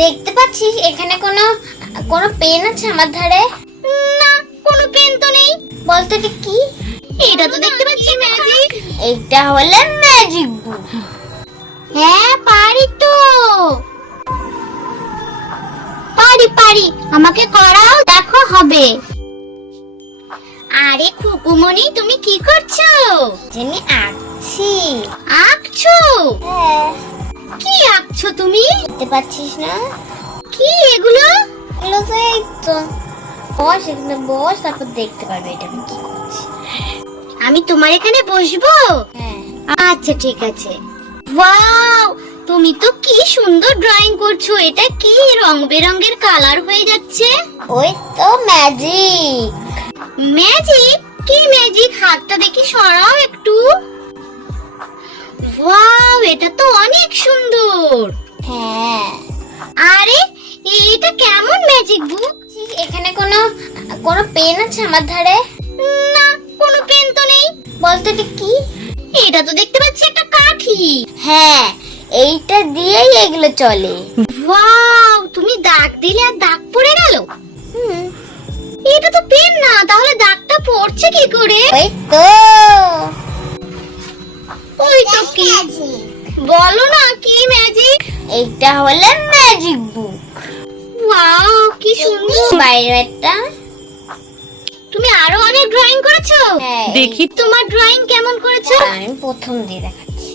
দেখতে পাচ্ছিস এখানে কোনো কোনো পেন আছে আমার ধারে? না, কোনো পেন তো নেই। বলতো এটা কি? এটা তো দেখতে পাচ্ছি ম্যাজিক। এটা হলো ম্যাজিক বুক। হ্যাঁ, পারি তো, পারি। আমাকে করাও, দেখো হবে। আরে খুকুমনি, তুমি কি করছো? জানি আঁকছি। আঁকছো? হ্যাঁ। কি আঁকছো তুমি? দেখতে পাচ্ছিস না? কি এগুলো? এগুলো তো এই তো। বস এখানে বস, তারপর দেখতে পারবে এটা আমি কি করছি। আমি তোমার এখানে বসবো? হ্যাঁ। আচ্ছা ঠিক আছে। ওয়াও, তুমি তো কি সুন্দর ড্রয়িং করছো। এটা কি রং বেরঙের কালার হয়ে যাচ্ছে? ওই তো ম্যাজিক। ম্যাজিক? কি ম্যাজিক? হাতটা দেখি সরাও একটু। ওয়াও, এটা তো অনেক সুন্দর। হ্যাঁ। আরে এটা কেমন ম্যাজিক বুক? এখানে কোনো কোনো পেন আছে আমার ধারে? না, কোনো পেন তো নেই। বলতো এটা কি? এটা তো দেখতে পাচ্ছি একটা কাঠি। হ্যাঁ, এইটা দিয়েই এগুলো চলে। ওয়াও, তুমি দাগ দিলে আর দাগ পড়ে গেল? হুম। এটা তো পেন না, তাহলে দাগটা পড়ছে কি করে? ওই তো। ওই তো কি? বলো না কি ম্যাজিক? এইটা হলো ম্যাজিক বুক। ওয়াও, কি সুন্দর। বাইরেটা। তুমি আরো অনেক ড্রয়িং করেছো? হ্যাঁ। দেখি তোমার ড্রয়িং কেমন করেছো। আমি প্রথম দিয়ে দেখাচ্ছি।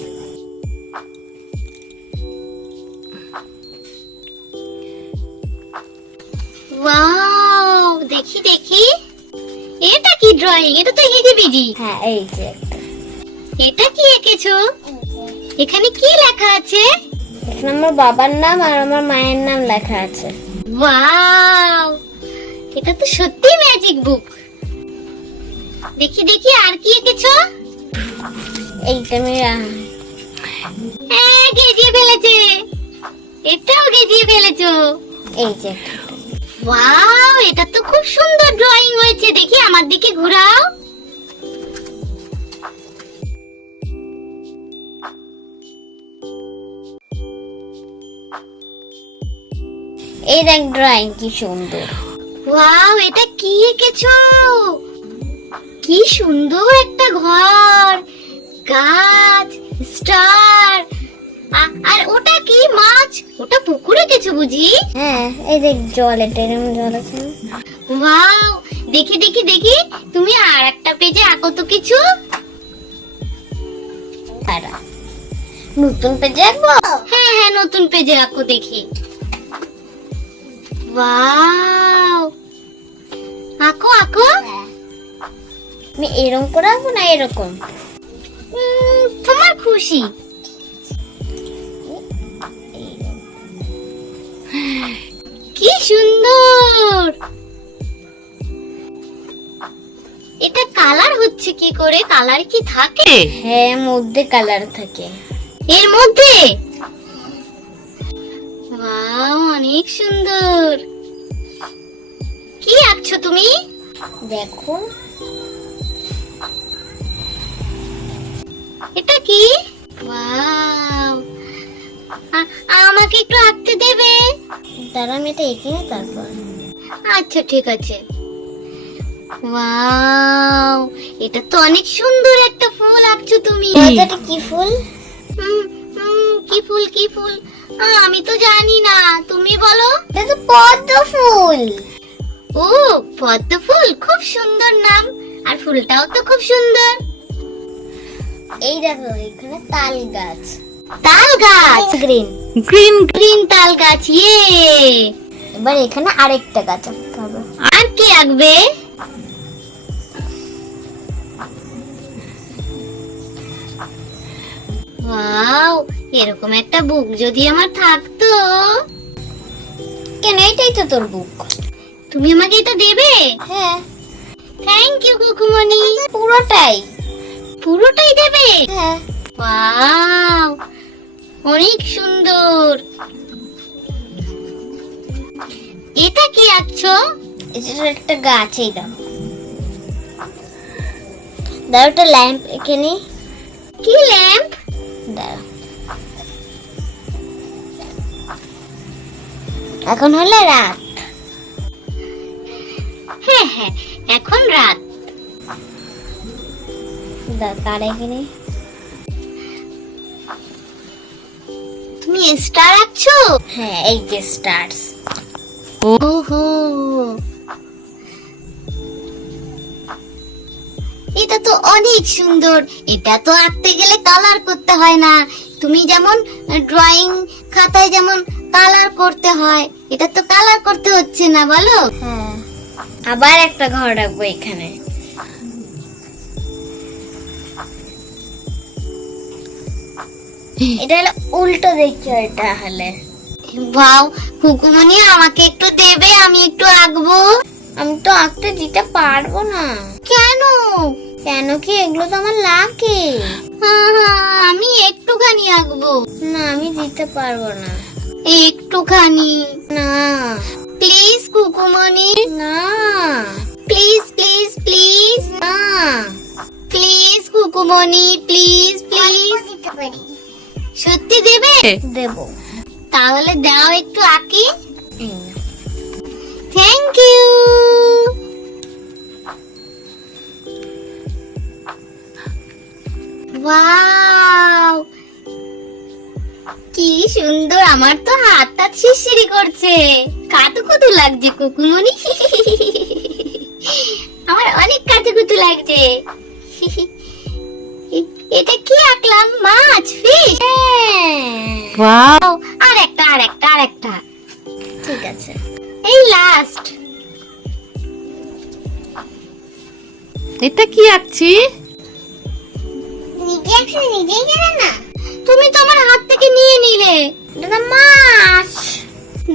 ওয়াও, দেখি এটা কি ড্রয়িং? এটা তো হিজিবিজি। হ্যাঁ, এই যে একটা। এটা কি এঁকেছো? এখানে কি লেখা আছে? এখানে আমার বাবার নাম আর আমার মায়ের নাম লেখা আছে। ওয়াও, এটা তো সত্যি ম্যাজিক বুক। দেখি আর কি এঁকেছো? এইটা আমি হ্যাঁ, গেজিয়ে ফেলেছে। এটাও গেজিয়ে ফেলেছো। এই যে একটা। ওয়াও, এটা তো খুব সুন্দর ড্রয়িং হয়েছে। দেখি আমার দিকে ঘোরাও। এই দেখ ড্রয়িং কি সুন্দর। ওয়াও, এটা কি এঁকেছো? কি সুন্দর একটা ঘর, গাছ, স্টার। আর ওটা কি মাছ? ওটা পুকুরে এঁকেছো বুঝি? হ্যাঁ, এই দেখ জল, এটা এরকম জল আছে না? ওয়াও, দেখি তুমি আর একটা পেজে আঁকো তো কিছু। তারা নতুন পেজে আঁকবো। হ্যাঁ, নতুন পেজে আঁকো দেখি। ওয়াও, আঁকো। আমি এরকম করে আঁকবো না এরকম? তোমার খুশি। কি সুন্দর। এটা কালার হচ্ছে কি করে? কালার কি থাকে? হ্যাঁ, মধ্যে কালার থাকে। এর মধ্যে? ওয়াও, অনেক সুন্দর। কি আঁকছো তুমি? দেখো। এটা কি? ওয়াও, আমাকে একটু আঁকতে দেবে? তারা আমি এটা এঁকে নিই তারপর। আচ্ছা ঠিক আছে। ওয়াও, এটা তো অনেক সুন্দর একটা ফুল আঁকছো তুমি। এটা কি ফুল? কি ফুল? আমি তো জানি না, তুমি বলো। এটা তো পদ্ম ফুল। ও, পদ্ম ফুল, খুব সুন্দর নাম। আর ফুলটাও তো খুব সুন্দর। এই দেখো এখানে তাল গাছ। তাল গাছ? গ্রিন তাল গাছ। ইয়ে, এবার এখানে আরেকটা গাছ আঁকতে হবে। আর কি আঁকবে? ওয়াও, এরকম একটা বুক যদি আমার থাকতো। কেন, এটাই তো তোর বুক। তুমি আমাকে এটা দেবে? হ্যাঁ। Thank you Kukumoni. পুরোটাই দেবে? হ্যাঁ। ওয়াও, অনেক সুন্দর। এটা কি আঁকছো? এটা একটা গাছ। এই দাও একটা ল্যাম্প এখানে। কি ল্যাম্প? দাও। এখন হলো রাত। হ্যাঁ হ্যাঁ, এখন রাত। তার এখানে তুমি স্টার আঁকছো? হ্যাঁ, এই যে স্টার্স। ওহো, এটা তো অনেক সুন্দর। এটা তো আঁকতে গেলে কালার করতে হয় না। তুমি যেমন ড্রয়িং খাতায় যেমন কালার করতে হয়, এটা তো কালার করতে হচ্ছে না, বলো? হ্যাঁ, আবার একটা ঘর রাখবো এখানে। এটা হলো উল্টো দেখছো, এটা হলে। বাও, কুকুমনি আমাকে একটু দেবে, আমি একটু আঁকবো। আমি তো আঁকতে দিতে পারবো না। কেন? কেন কি, এগুলো তো আমার লাগে। আমি একটুখানি আঁকবো। না, আমি দিতে পারবো না। একটুখানি না প্লিজ কুকুমনি, না প্লিজ প্লিজ প্লিজ, না, প্লিজ কুকুমনি, প্লিজ প্লিজ। সত্যি দেবে? দেবো। তাহলে দাও একটু আঁকি। এই নাও। Thank you. ওয়াও, কি সুন্দর! আমার তো হাতটা শিরশিরি করছে। কাতুকুতু লাগছে কুকুমনি। আমার অনেক কাতুকুতু লাগছে। এটা কি আঁকলাম? মাছ, ফিশ। ওয়াও, আর একটা। ঠিক আছে। এই লাস্ট। এটা কি আঁকছি? নিজেই জানে না। তুমি তো আমার হাত থেকে নিয়ে নিলে। এটা তো মাছ।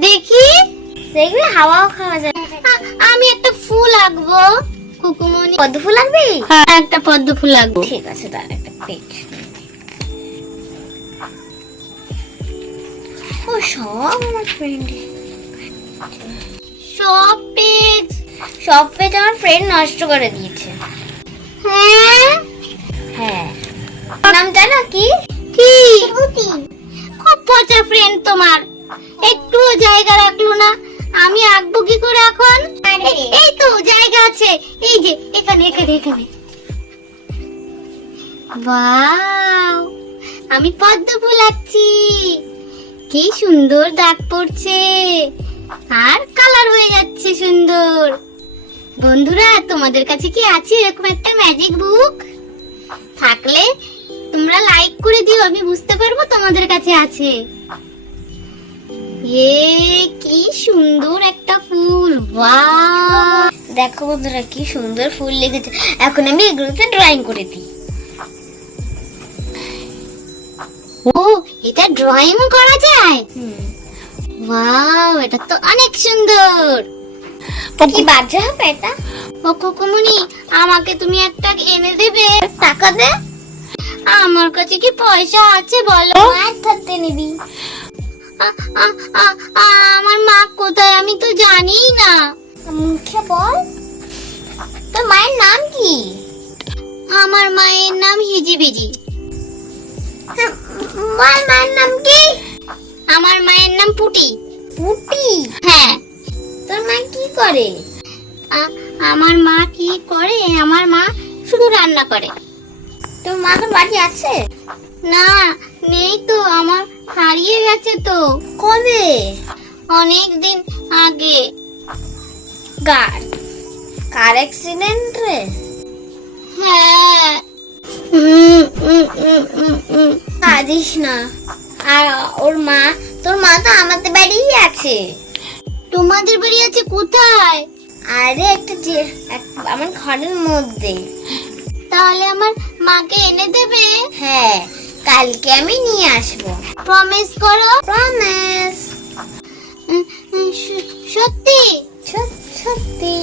দেখি, দেখবি, হাওয়াও খাওয়া যায়। আমি একটা ফুল আঁকবো কুকুমনি। পদ্ম ফুল লাগবে? হ্যাঁ, একটা পদ্ম ফুল আঁকবো। ঠিক আছে, তার একটা পেজ। ও, সব আমার ফ্রেন্ড। সব পেজ? সব পেজ আমার ফ্রেন্ড নষ্ট করে দিয়েছে। হ্যাঁ হ্যাঁ। নাম জানো কি? কি? খুব পচা ফ্রেন্ড তোমার, একটু জায়গা রাখলো না। আমি আঁকবো কি করে এখন? এই তো জায়গা আছে, এই যে এখানে। ওয়াও, আমি পদ্ম ফুল আঁকছি। কি সুন্দর দাগ পড়ছে আর কালার হয়ে যাচ্ছে সুন্দর। বন্ধুরা, তোমাদের কাছে কি আছে এরকম একটা ম্যাজিক বুক? থাকলে তোমরা লাইক করে দিও, আমি বুঝতে পারবো তোমাদের কাছে আছে। কি সুন্দর একটা ফুল! ওয়াও, দেখো বন্ধুরা, কি সুন্দর ফুল লেগেছে। এখন আমি এগুলোতে ড্রয়িং করে দিই। ও, এটা ড্রয়িং করা যায়? ওয়াও, এটা তো অনেক সুন্দর। কি বাজে হবে এটা? ও কুকুমনি, আমাকে তুমি একটা এনে দেবে? টাকা দে। আমার কাছে কি পয়সা আছে বলো? মায়ের ধরতে নিবি। আমার মা কোথায় আমি তো জানিই না। মুখে বল, তোর মায়ের নাম কি? আমার মায়ের নাম হিজিবিজি। আমার মায়ের নাম কি? আমার মায়ের নাম পুটি। পুটি? হ্যাঁ। তোর মা কি করে? আমার মা কি করে? আমার মা শুধু রান্না করে। তোর মা এখন বাড়ি আছে? না, নেই তো, আমার হারিয়ে গেছে তো। কবে? অনেক দিন আগে। কার অ্যাক্সিডেন্ট রে? হ্যাঁ। কাঁদিস না। আর ওর মা, তোর মা তো আমাদের বাড়িই আছে। তোমাদের বাড়ি আছে কোথায়? আরে আমার ঘরের মধ্যে। তাহলে আমার মাকে এনে দেবে? হ্যাঁ, কালকে আমি নিয়ে আসবো। প্রমিস করো। প্রমিস। সত্যি? সত্যি।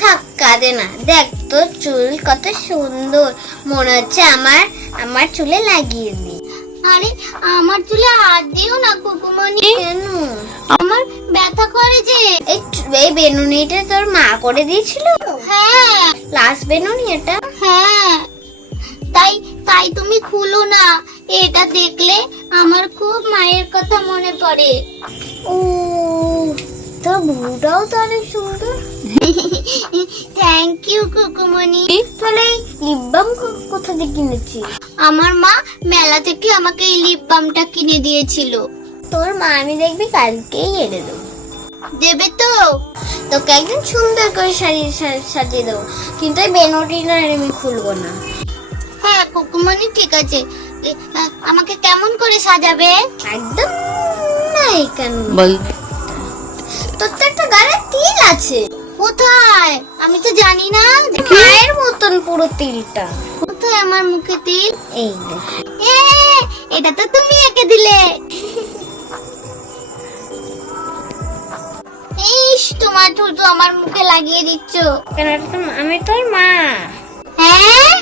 থাক, কাঁদে না। দেখ, তোর চুল কত সুন্দর, মনে হচ্ছে আমার চুলে লাগিয়ে দি। আরে, আমার চুলে হাত দিও না কুকুমনি। কেন? আমার ব্যথা করে যে। এই বেনুনিটা তোর মা করে দিয়েছিল? হ্যাঁ। লাস্ট বেনুনি এটা? হ্যাঁ। তাই তুমি খুলো না। এটা দেখলে আমার খুব মায়ের কথা মনে পড়ে। ও, ভুরুটাও তো অনেক সুন্দর। Thank you Kukumoni. তাহলে লিপ বাম কোথা থেকে কিনেছি? আমার মা মেলা থেকে আমাকে এই লিপ বামটা কিনে দিয়েছিল। তোর মা আমি দেখবি কালকেই এনে দেবো। দেবে তো? তোকে একদিন সুন্দর করে সাজিয়ে দেবো, কিন্তু এই বেনোটিটা আমি খুলবো না। হ্যাঁ কুকুমনি ঠিক আছে। আমাকে কেমন করে সাজাবে? একদম নাই কেন? বল। তোর তো একটা গালে তিল আছে। কোথায়? আমি তো জানি না। মায়ের মতন পুরো তিলটা। কোথায় আমার মুখে তিল? এই দেখ। এ, এটা তো তুমি এঁকে দিলে। ইস, তোমার থুতু আমার মুখে লাগিয়ে দিচ্ছ কেন? আমি তোর মা। হ্যাঁ,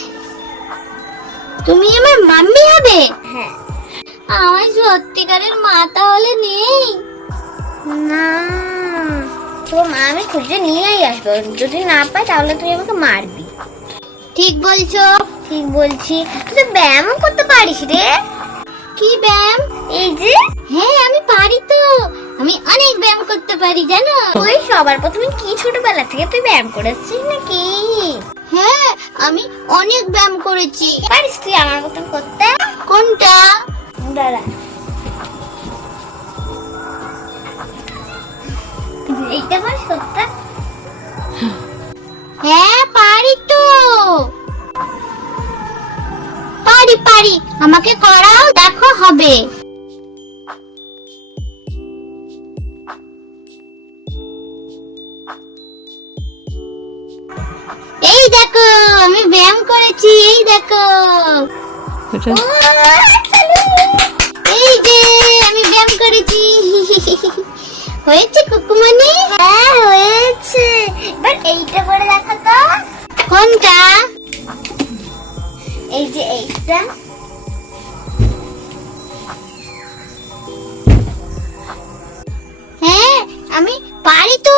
তুমি আমার মাম্মি হবে? হ্যাঁ। আমার সত্যিকারের মা তাহলে নেই? না, তোর মা আমি খুঁজে নিয়েই আসবো। যদি না পাই তাহলে তুই আমাকে মারবি। ঠিক বলছো। ঠিক বলছি। তুই ব্যায়ামও করতে পারিস রে। কি ব্যায়াম? এই যে হ্যাঁ আমি পারি তো। আমি অনেক ব্যায়াম করতে পারি জানো। তুই সবার প্রথমে কি ছোটবেলা থেকে তুই ব্যায়াম করেছিস নাকি? হ্যাঁ আমি অনেক ব্যায়াম করেছি। পারিস তুই আমার মতন করতে? কোনটা? দাঁড়া, এইটা পারিস করতে? হ্যাঁ পারি তো। পারি পারি, আমাকে করাও, দেখো হবে। এই দেখো আমি ব্যায়াম করেছি, এই দেখো। এই যে আমি ব্যায়াম করেছি। হয়েছে কুকুমনি? হ্যাঁ হয়েছে। এবার এইটা করে দেখো তো। কোনটা? এই যে এইটা। হ্যাঁ আমি পারি তো।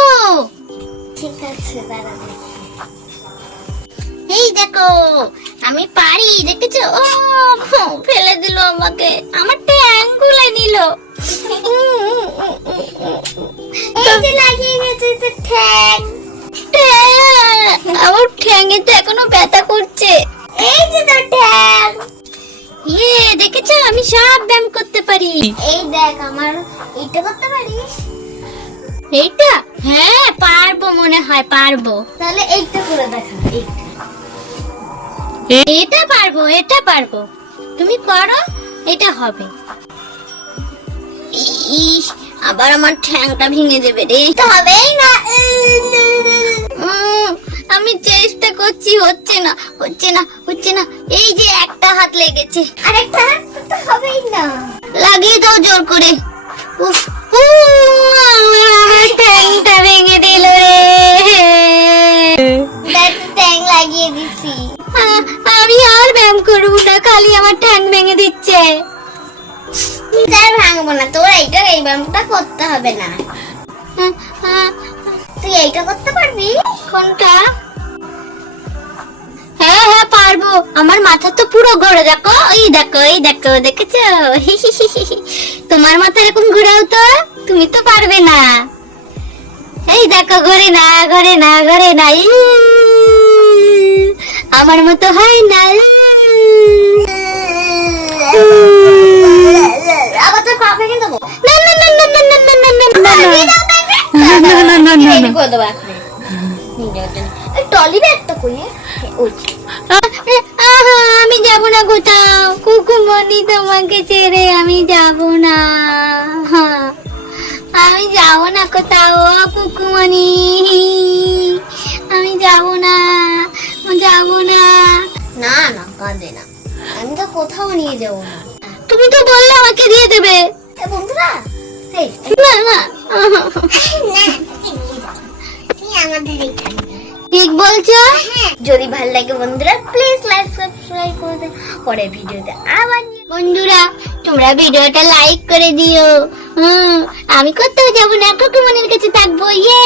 ঠিক আছে, দাঁড়া। এই দেখো আমি পারি, দেখেছো? ও ফেলে দিল আমাকে, আমার ট্যাং গুলে নিল। এই যে লাগিয়ে গেছে তো ঠ্যাং। আমার ঠ্যাঙে তো এখনো ব্যথা করছে। এই যে তোর ঠ্যাং। ইয়ে, দেখেছো আমি সব ব্যায়াম করতে পারি। এই দেখ আমার এইটা করতে পারিস? এইটা? হ্যাঁ পারবো, মনে হয় পারবো। তাহলে এইটা করে দেখা। এইটা। এটা পারবো, এটা পারবো। তুমি করো, এটা হবে। ইস, আবার আমার ঠ্যাংটা ভেঙে দেবে রে। হবেই না। আমি চেষ্টা করছি, হচ্ছে না হচ্ছে না হচ্ছে না। এই যে একটা হাত লেগেছে। আরেকটা হাত তো হবেই না। লাগিয়ে দাও জোর করে। উফ, আমার ঠ্যাংটা ভেঙে দিল রে। দেখ ঠ্যাং লাগিয়ে দিছি। আমি আর ব্যায়াম করবো না, খালি আমার ঠ্যাং ভেঙে দিচ্ছে। তাই ভাঙবো না, তোর এইটা এই ব্যায়ামটা করতে হবে না। তুই এইটা করতে পারবি? কোনটা? হ্যাঁ হ্যাঁ পারবো, আমার মাথা তো পুরো ঘোরে। দেখো, এই দেখো, এই দেখো, দেখেছো? তোমার মাথা এরকম ঘোরাও তো, তুমি তো পারবে না। এই দেখো, ঘোরে না ঘোরে না ঘোরে না। আমার মতো হয় না। আবার তোর পা ভেঙে দেবো। না না না না না না না না না না। রেডি করে দেবো এখন। টলি ব্যাগটা কই? ওই যে। আহা, আমি যাব না কোথাও। কুকুমনি তোমাকে ছেড়ে আমি যাব না। আমি যাব না কোথাও কুকুমনি। আমি যাব না, যাব না। না না, কাঁদে না। আমি তো কোথাও নিয়ে যাবো না। তুমি তো বললে আমাকে দিয়ে দেবে। এ বন্ধুরা, এই না না, ঠিক বলছো। যদি ভালো লাগে বন্ধুরা প্লিজ লাইক সাবস্ক্রাইব করে দে। পরের ভিডিওতে আবার বন্ধুরা তোমরা ভিডিওটা লাইক করে দিও। আমি কোথাও যাবো না, কুকুমনির কাছে থাকবো। ইয়ে।